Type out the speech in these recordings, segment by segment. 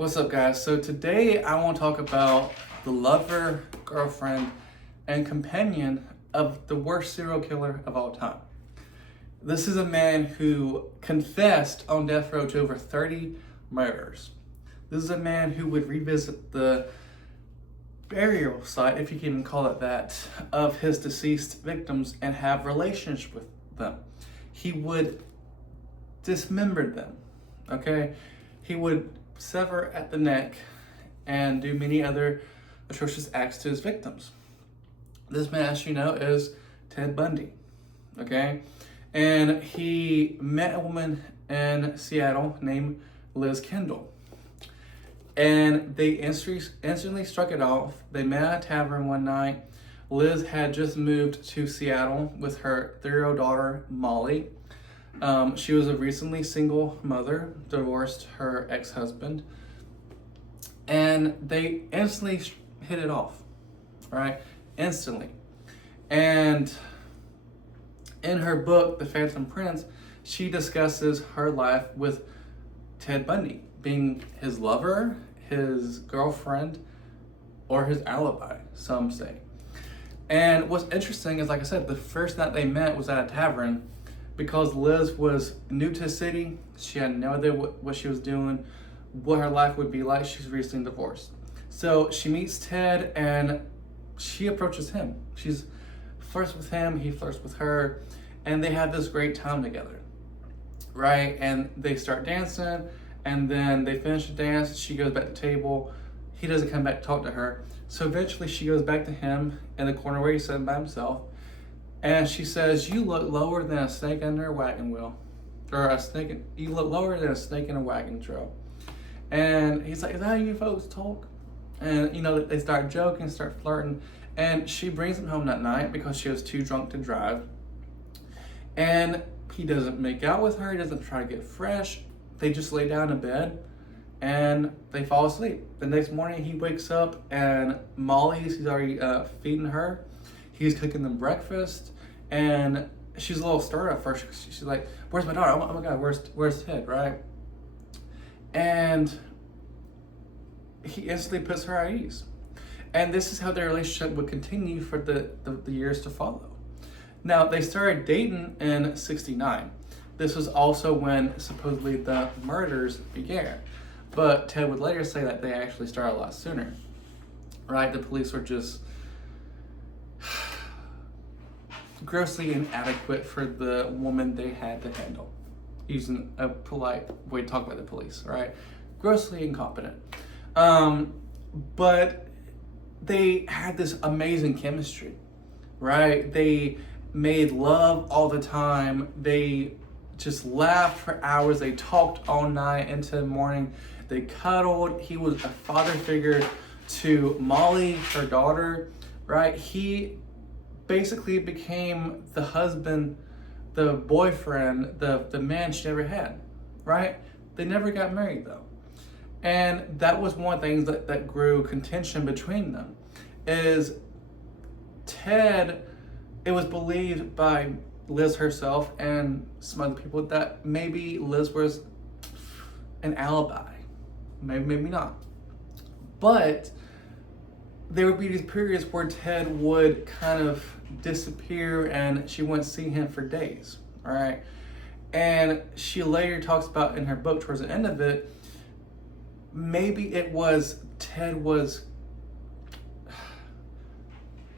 What's up, guys? So today I want to talk about the lover, girlfriend, and companion of the worst serial killer of all time. This is a man who confessed on death row to over 30 murders. This is a man who would revisit the burial site, if you can even call it that, of his deceased victims and have relations with them. He would dismember them, okay? He would sever at the neck and do many other atrocious acts to his victims. This man, as you know, is Ted Bundy, okay? And he met a woman in Seattle named Liz Kendall. And they instantly struck it off. They met at a tavern one night. Liz had just moved to Seattle with her 3-year-old daughter, Molly. She was a recently single mother, divorced her ex-husband, and they instantly hit it off, right? Instantly. And in her book, The Phantom Prince, she discusses her life with Ted Bundy, being his lover, his girlfriend, or his alibi, some say. And what's interesting is, like I said, the first night they met was at a tavern. Because Liz was new to the city, she had no idea what she was doing, what her life would be like. She's recently divorced. So she meets Ted and she approaches him. She's flirts with him, he flirts with her, and they have this great time together, right? And they start dancing, and then they finish the dance, she goes back to the table, he doesn't come back to talk to her. So eventually she goes back to him in the corner where he's sitting by himself, and she says, "You look lower than a snake under a wagon wheel." Or you look lower than a snake in a wagon trail. And he's like, "Is that how you folks talk?" And, they start joking, start flirting. And she brings him home that night because she was too drunk to drive. And he doesn't make out with her. He doesn't try to get fresh. They just lay down in bed and they fall asleep. The next morning he wakes up and he's already feeding her. He's cooking them breakfast, and she's a little stirred at first. She's like, "Where's my daughter? Oh my God, where's Ted?" Right? And he instantly puts her at ease. And this is how their relationship would continue for the years to follow. Now, they started dating in '69. This was also when supposedly the murders began. But Ted would later say that they actually started a lot sooner. Right? The police were just grossly inadequate for the woman they had to handle, using a polite way to talk about the police, right? Grossly incompetent. But they had this amazing chemistry, right? They made love all the time. They just laughed for hours. They talked all night into the morning. They cuddled. He was a father figure to Molly, her daughter, right? He basically became the husband, the boyfriend, the man she never had, right? They never got married though. And that was one of the things that grew contention between them, is Ted, it was believed by Liz herself and some other people that maybe Liz was an alibi. Maybe not. But there would be these periods where Ted would kind of disappear and she wouldn't see him for days, all right? And she later talks about in her book, towards the end of it, maybe it was Ted was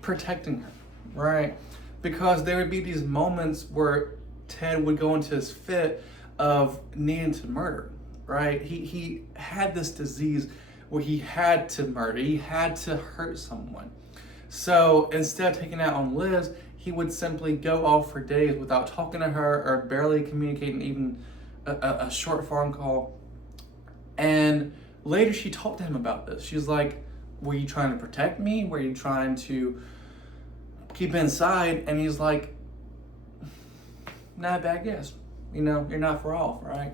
protecting her, right? Because there would be these moments where Ted would go into his fit of needing to murder, right? He had this disease where he had to murder, he had to hurt someone. So instead of taking it out on Liz, he would simply go off for days without talking to her or barely communicating even a short phone call. And later she talked to him about this. She's like, "Were you trying to protect me? Were you trying to keep inside?" And he's like, "Not a bad guess. You're not far off, right?"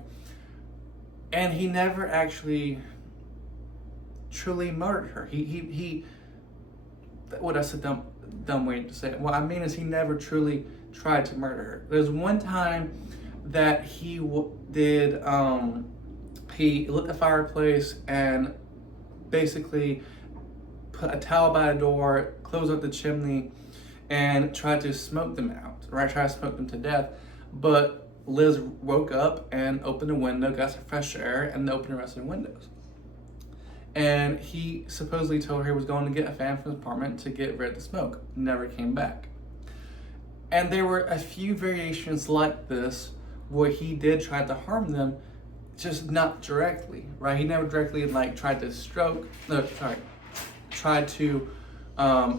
And he never actually truly murdered her. That's a dumb way to say it. What I mean is he never truly tried to murder her. There's one time that he he lit the fireplace and basically put a towel by the door, closed up the chimney, and tried to smoke them out, right? Tried to smoke them to death. But Liz woke up and opened the window, got some fresh air, and opened the rest of the windows. And he supposedly told her he was going to get a fan from his apartment to get rid of the smoke. Never came back. And there were a few variations like this where he did try to harm them, just not directly, right? He never directly tried to tried to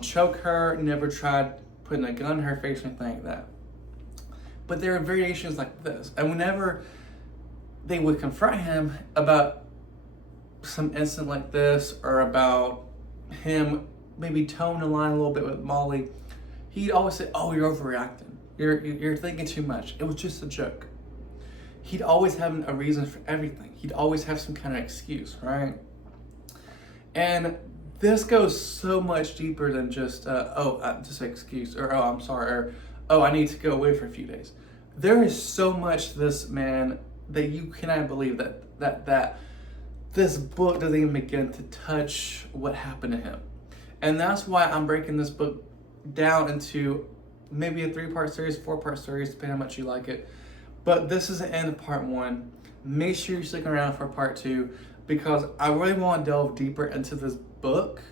choke her, never tried putting a gun in her face or anything like that. But there are variations like this. And whenever they would confront him about some incident like this, or about him maybe towing the line a little bit with Molly, he'd always say, "Oh, you're overreacting. You're thinking too much. It was just a joke." He'd always have a reason for everything. He'd always have some kind of excuse, right? And this goes so much deeper than just, just an excuse, or "Oh, I'm sorry," or "Oh, I need to go away for a few days." There is so much to this man that you cannot believe that this book doesn't even begin to touch what happened to him. And that's why I'm breaking this book down into maybe a 3-part series, 4-part series, depending on how much you like it. But this is the end of part 1. Make sure you're sticking around for part 2, because I really want to delve deeper into this book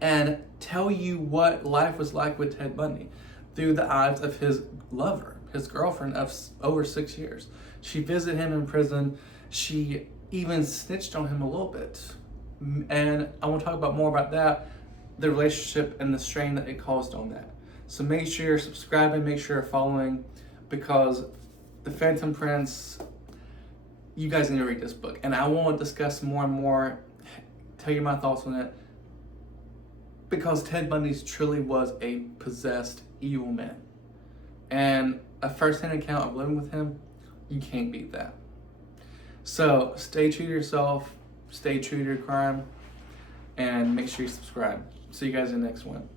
and tell you what life was like with Ted Bundy through the eyes of his lover, his girlfriend of over 6 years. She visited him in prison. She even snitched on him a little bit. And I want to talk about more about that, the relationship and the strain that it caused on that. So make sure you're subscribing, make sure you're following, because The Phantom Prince, you guys need to read this book. And I want to discuss more and more, tell you my thoughts on it, because Ted Bundy truly was a possessed evil man. And a first-hand account of living with him, you can't beat that. So stay true to yourself, stay true to your crime, and make sure you subscribe. See you guys in the next one.